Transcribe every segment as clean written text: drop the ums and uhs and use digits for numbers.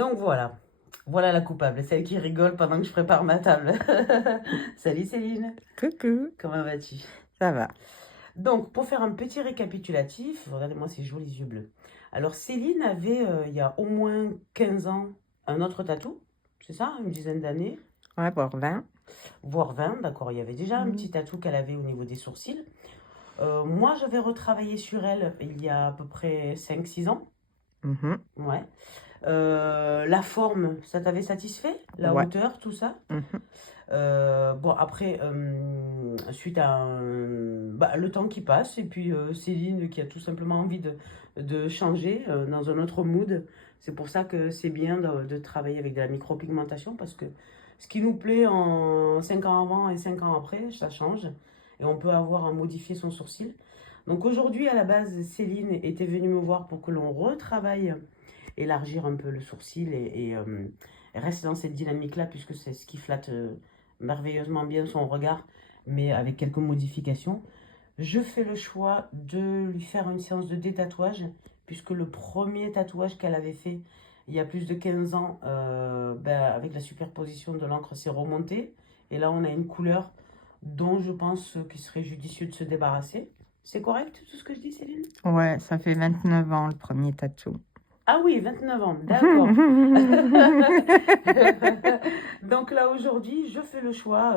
Donc voilà. Voilà la coupable, celle qui rigole pendant que je prépare ma table. Salut Céline, Coucou, comment vas-tu? ça va. Donc, pour faire un petit récapitulatif, regardez-moi ces jolis yeux bleus. Alors, Céline avait, il y a au moins 15 ans, un autre tatou, c'est ça? Une dizaine d'années, Ouais, pour 20. voire 20, d'accord. Il y avait déjà un Mhm. petit tatou qu'elle avait au niveau des sourcils. Moi, j'avais retravaillé sur elle il y a à peu près 5, 6 ans. Mhm. Ouais. La forme, ça t'avait satisfait? La Ouais. hauteur, tout ça? Mhm. Bon, après, suite à bah, le temps qui passe, et puis Céline qui a tout simplement envie de changer dans un autre mood. C'est pour ça que c'est bien de travailler avec de la micropigmentation, parce que ce qui nous plaît en 5 ans avant et 5 ans après, ça change. Et on peut avoir à modifier son sourcil. Donc aujourd'hui, à la base, Céline était venue me voir pour que l'on retravaille, élargir un peu le sourcil et rester dans cette dynamique-là, puisque c'est ce qui flatte merveilleusement bien son regard, mais avec quelques modifications. Je fais le choix de lui faire une séance de détatouage, puisque le premier tatouage qu'elle avait fait il y a plus de 15 ans, ben, avec la superposition de l'encre, s'est remonté. Et là, on a une couleur dont je pense qu'il serait judicieux de se débarrasser. C'est correct tout ce que je dis, Céline? Ouais, ça fait 29 ans le premier tatou. Ah oui, 29 ans, d'accord. Donc là, aujourd'hui, je fais le choix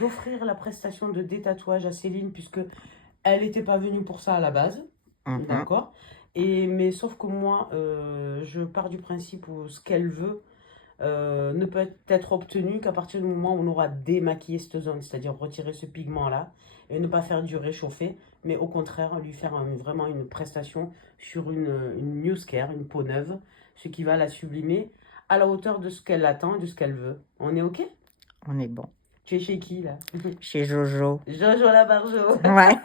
d'offrir la prestation de détatouage à Céline, puisque elle n'était pas venue pour ça à la base, Mhm. d'accord? Mais sauf que moi, je pars du principe où ce qu'elle veut ne peut être obtenu qu'à partir du moment où on aura démaquillé cette zone, c'est-à-dire retirer ce pigment-là et ne pas faire du réchauffé, mais au contraire lui faire vraiment une prestation sur une new scare, une peau neuve, ce qui va la sublimer à la hauteur de ce qu'elle attend et de ce qu'elle veut. On est OK? On est bon. Tu es chez qui là? Chez Jojo. Jojo la Barjo. Ouais.